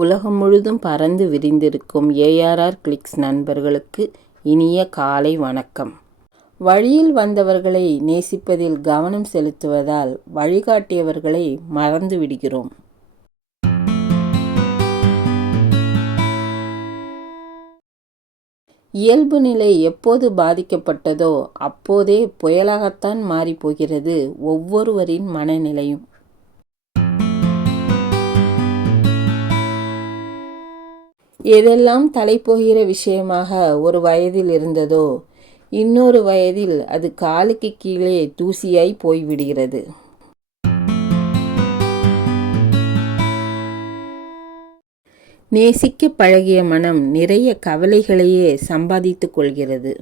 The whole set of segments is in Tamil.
உலகம் முழுதும் பறந்து விரிந்திருக்கும் ஏஆர்ஆர் கிளிக்ஸ் நண்பர்களுக்கு இனிய காலை வணக்கம். வழியில் வந்தவர்களை நேசிப்பதில் கவனம் செலுத்துவதால் வழிகாட்டியவர்களை மறந்து விடுகிறோம். இயல்பு நிலை எப்போது பாதிக்கப்பட்டதோ அப்போதே புயலாகத்தான் மாறிப்போகிறது ஒவ்வொருவரின் மனநிலையும். எதெல்லாம் தலைப்போகிற விஷயமாக ஒரு வயதில் இருந்ததோ இன்னொரு வயதில் அது காலுக்கு கீழே தூசியாய் போய்விடுகிறது. நேசிக்க பழகிய மனம் நிறைய கவலைகளையே சம்பாதித்துக் கொள்கிறது.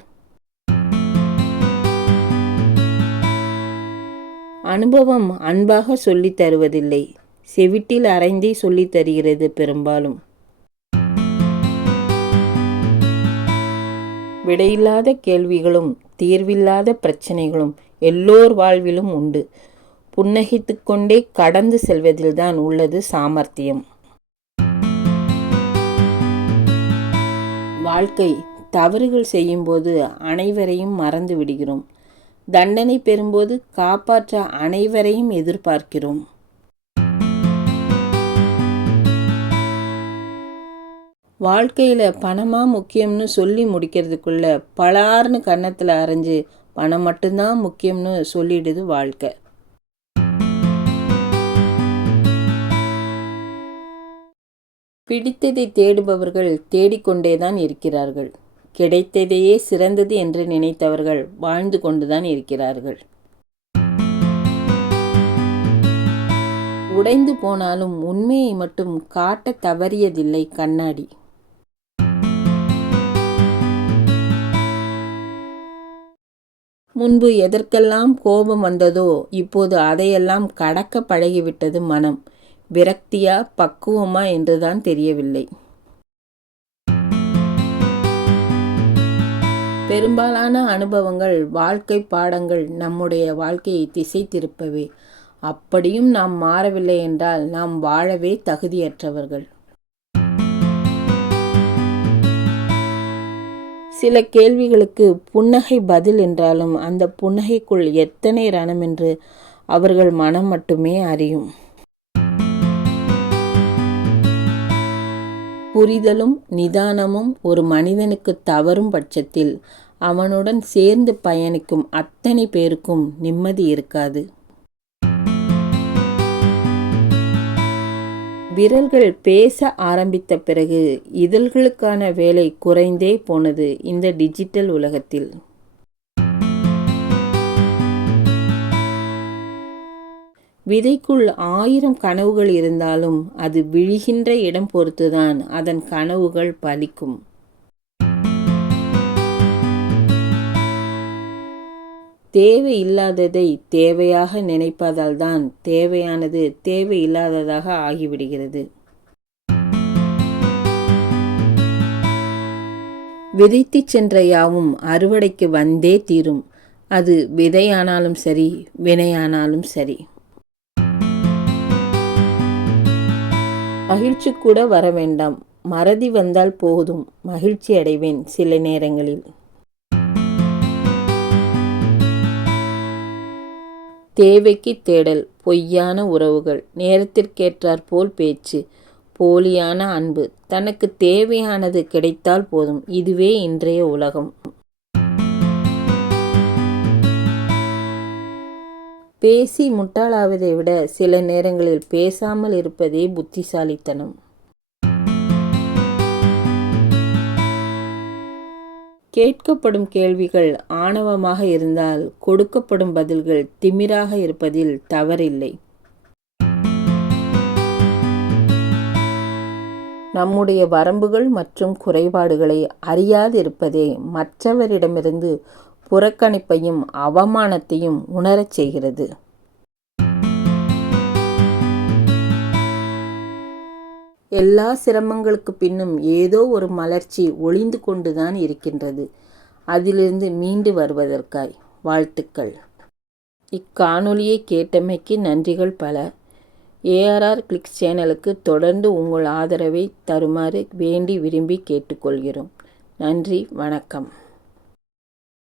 அனுபவம் அன்பாக சொல்லித் தருவதில்லை, செவிட்டில் அரைந்தே சொல்லித் தருகிறது பெரும்பாலும். விடையில்லாத கேள்விகளும் தீர்வில்லாத பிரச்சனைகளும் எல்லோர் வாழ்விலும் உண்டு. புன்னகைத்து கொண்டே கடந்து செல்வதில்தான் உள்ளது சாமர்த்தியம். வாழ்க்கை தவறுகள் செய்யும்போது அனைவரையும் மறந்து விடுகிறோம். தண்டனை பெறும்போது காப்பாற்ற அனைவரையும் எதிர்பார்க்கிறோம். வாழ்க்கையில் பணமா முக்கியம்னு சொல்லி முடிக்கிறதுக்குள்ள பலார்னு கன்னத்தில் அரைஞ்சு பணம் மட்டும்தான் முக்கியம்னு சொல்லிடுது வாழ்க்கை. பிடித்ததை தேடுபவர்கள் தேடிக்கொண்டேதான் இருக்கிறார்கள். கிடைத்ததையே சிறந்தது என்று நினைத்தவர்கள் வாழ்ந்து கொண்டுதான் இருக்கிறார்கள். உடைந்து போனாலும் உண்மையை மட்டும் காட்ட தவறியதில்லை கண்ணாடி. முன்பு எதற்கெல்லாம் கோபம் வந்ததோ இப்போது அதையெல்லாம் கடக்க பழகிவிட்டது மனம். விரக்தியா பக்குவமா என்றுதான் தெரியவில்லை. பெரும்பாலான அனுபவங்கள் வாழ்க்கை பாடங்கள் நம்முடைய வாழ்க்கையை திசை திருப்பவே. அப்படியும் நாம் மாறவில்லை என்றால் நாம் வாழவே தகுதியற்றவர்கள். சில கேள்விகளுக்கு புன்னகை பதில் என்றாலும் அந்த புன்னகைக்குள் எத்தனை ரணம் என்று அவர்கள் மனம் மட்டுமே அறியும். புரிதலும் நிதானமும் ஒரு மனிதனுக்கு தவறும் பட்சத்தில் அவனுடன் சேர்ந்து பயணிக்கும் அத்தனை பேருக்கும் நிம்மதி இருக்காது. விரல்கள் பேச ஆரம்பித்த பிறகு இதழ்களுக்கான வேலை குறைந்தே போனது இந்த டிஜிட்டல் உலகத்தில். விதைக்குள் 1000 கனவுகள் இருந்தாலும் அது விழுகின்ற இடம் பொறுத்துதான் அதன் கனவுகள் பலிக்கும். தேவை இல்லாததை தேவையாக நினைப்பதால் தான் தேவையானது தேவையில்லாததாக ஆகிவிடுகிறது. விதைத்து சென்ற யாவும் அறுவடைக்கு வந்தே தீரும். அது விதையானாலும் சரி, வினையானாலும் சரி. மகிழ்ச்சி கூட வர வேண்டாம், மறதி வந்தால் போதும் மகிழ்ச்சி அடைவேன் சில நேரங்களில். தேவைக்கு தேடல், பொய்யான உறவுகள், நேரத்திற்கேற்றாற்போல் பேச்சு, போலியான அன்பு, தனக்கு தேவையானது கிடைத்தால் போதும். இதுவே இன்றைய உலகம். பேசி முட்டாளாவதை விட சில நேரங்களில் பேசாமல் இருப்பதே புத்திசாலித்தனம். கேட்கப்படும் கேள்விகள் ஆணவமாக இருந்தால் கொடுக்கப்படும் பதில்கள் திமிராக இருப்பதில் தவறில்லை. நம்முடைய வரம்புகள் மற்றும் குறைபாடுகளை அறியாதிருப்பதே மற்றவரிடமிருந்து புறக்கணிப்பையும் அவமானத்தையும் உணரச் செய்கிறது. எல்லா சிரமங்களுக்கு பின்னும் ஏதோ ஒரு மலர்ச்சி ஒளிந்து கொண்டுதான் இருக்கின்றது. அதிலிருந்து மீண்டு வருவதற்காய் வாழ்த்துக்கள். இக்காணொளியை கேட்டமைக்கு நன்றிகள் பல. ஏஆர்ஆர் கிளிக்ஸ் சேனலுக்கு தொடர்ந்து உங்கள் ஆதரவை தருமாறு வேண்டி விரும்பி கேட்டுக்கொள்கிறோம். நன்றி, வணக்கம்.